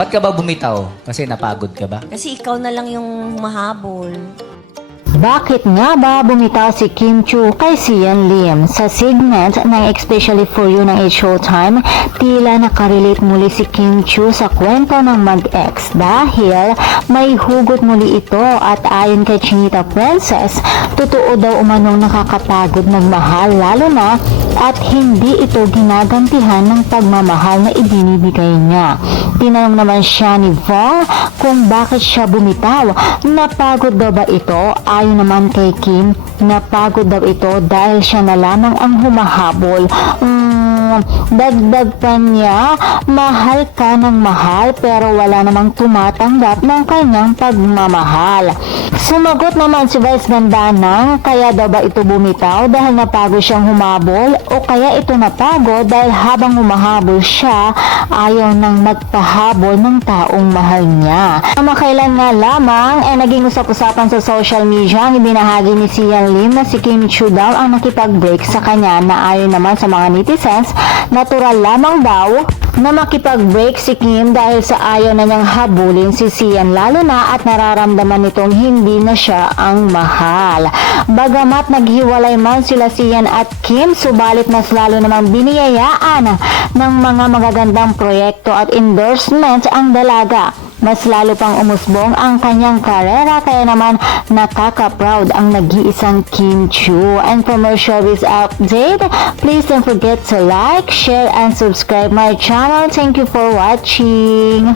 Ba't ka ba bumitaw? Kasi napagod ka ba? Kasi ikaw na lang yung mahabol. Bakit nga ba bumitaw si Kim Chiu kay Sian Lim? Sa segment ng Especially For You ng Showtime, tila nakarelate muli si Kim Chiu sa kwento ng mag-ex dahil may hugot muli ito at ayon kay Chinita Princess, totoo daw umanong nakakapagod magmahal lalo na at hindi ito ginagantihan ng pagmamahal na ibinibigay niya. Tinanong naman siya ni Vong kung bakit siya bumitaw. Napagod daw ba ito? Ayon naman kay Kim, napagod daw ito dahil siya na lamang ang humahabol. Dagdag pa niya, mahal ka ng mahal pero wala namang tumatanggap ng kanyang pagmamahal. Sumagot naman si Vice Gandanang, kaya daw ba ito bumitaw dahil napagod siyang humabol o kaya ito napagod dahil habang humahabol siya, ayaw nang magpahabol ng taong mahal niya. Kamakailan nga lamang naging usap-usapan sa social media ang ibinahagi ni Sian Lim na si Kim Chiu daw ang nakipag-break sa kanya na ayon naman sa mga netizens, natural lamang daw na makipag-break si Kim dahil sa ayaw na niyang habulin si Sian lalo na at nararamdaman nitong hindi na siya ang mahal. Bagamat naghiwalay man sila Sian at Kim, subalit mas lalo namang biniyayaan ng mga magagandang proyekto at endorsements ang dalaga. Mas lalo pang umusbong ang kanyang karera kaya naman nakaka-proud ang nag-iisang Kim Chiu. And for more showbiz update, please don't forget to like, share, and subscribe my channel. Thank you for watching.